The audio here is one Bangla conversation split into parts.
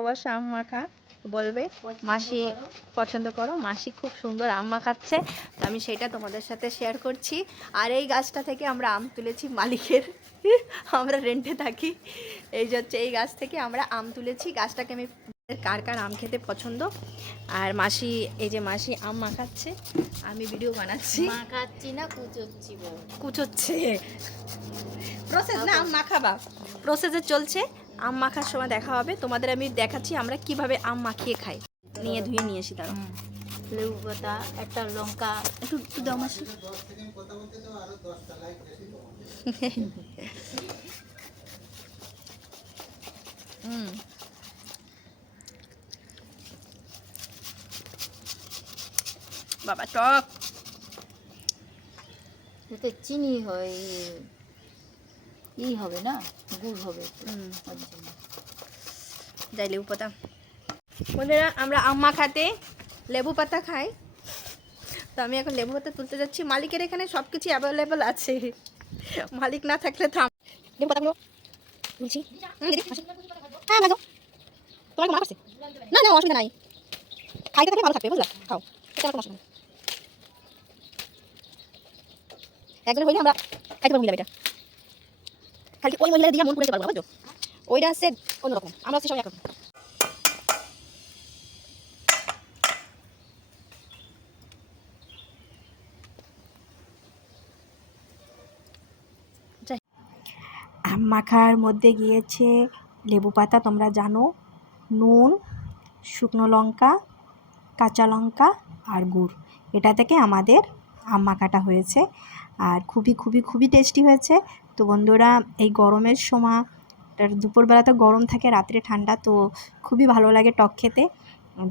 অবশ্য আম মাখা বলবে মাসি পছন্দ করো। মাসি খুব সুন্দর আম মাখাচ্ছে, তো আমি সেটা তোমাদের সাথে শেয়ার করছি। আর এই গাছটা থেকে আমরা আম তুলেছি মালিকের, আমরা রেন্টে থাকি। এই যে হচ্ছে এই গাছ থেকে আমরা আম তুলেছি। গাছটাকে আমি কার কার আম খেতে পছন্দ। আর মাসি, এই যে মাসি আম মাখাচ্ছে, আমি ভিডিও বানাচ্ছি। মাখাচ্ছি না, কুচোচ্ছি। কুচোচ্ছে প্রসেস না, আম মাখাবা প্রসেসে চলছে। আম মাখার সময় দেখা হবে তোমাদের, আমি দেখাচ্ছি আমরা কিভাবে আম মাখিয়ে খাই। নিয়ে ধুয়ে নিয়ে এসি তারা। লেবু পাতা, একটা লঙ্কা, একটু একটু দাও মাসি। বাবা টক। এতে চিনি হয়, হবে না, গুড় হবে। যাই লেবু পাতা। বন্ধুরা আমরা আম মাখাতে লেবু পাতা খাই, তো আমি এখন লেবু পাতা তুলতে যাচ্ছি। মালিকের এখানে সব কিছু অ্যাভেলেবেল আছে, মালিক না থাকলে তো লেবু পাতাগুলো তুলছি। হ্যাঁ ভালো, তোমার মানা করছে না? না অসুবিধা নাই, খাইতে থাকলে ভালো থাকবে, বুঝলা? খাও, এটা কোনো অসুবিধা নেই। একজনের হইলে আমরা খাইতে পারবো এটা, খালি ওই মহিলা দিয়ে মন করতে পারবো না, বুঝছো? ওইটা হচ্ছে অন্যরকম, আমরা হচ্ছে সবাই একরকম। আম মাখার মধ্যে গিয়েছে লেবু পাতা, তোমরা জানো, নুন, শুকনো লঙ্কা, কাঁচা লঙ্কা আর গুড়। এটা থেকে আমাদের আম মাখাটা হয়েছে, আর খুবই খুবই খুবই টেস্টি হয়েছে। তো বন্ধুরা, এই গরমের সময়, দুপুরবেলা তো গরম থাকে, রাত্রে ঠান্ডা, তো খুবই ভালো লাগে টক খেতে।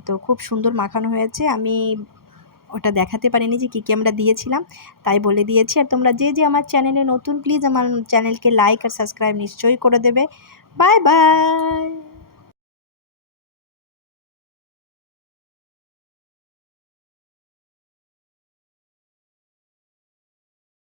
তো খুব সুন্দর মাখানো হয়েছে। আমি ওটা দেখাতে পারিনি যে কী কী আমরা দিয়েছিলাম, তাই বলে দিয়েছি। আর তোমরা যে যে আমার চ্যানেলে নতুন, প্লিজ আমার চ্যানেলকে লাইক আর সাবস্ক্রাইব নিশ্চয়ই করে দেবে। Bye bye.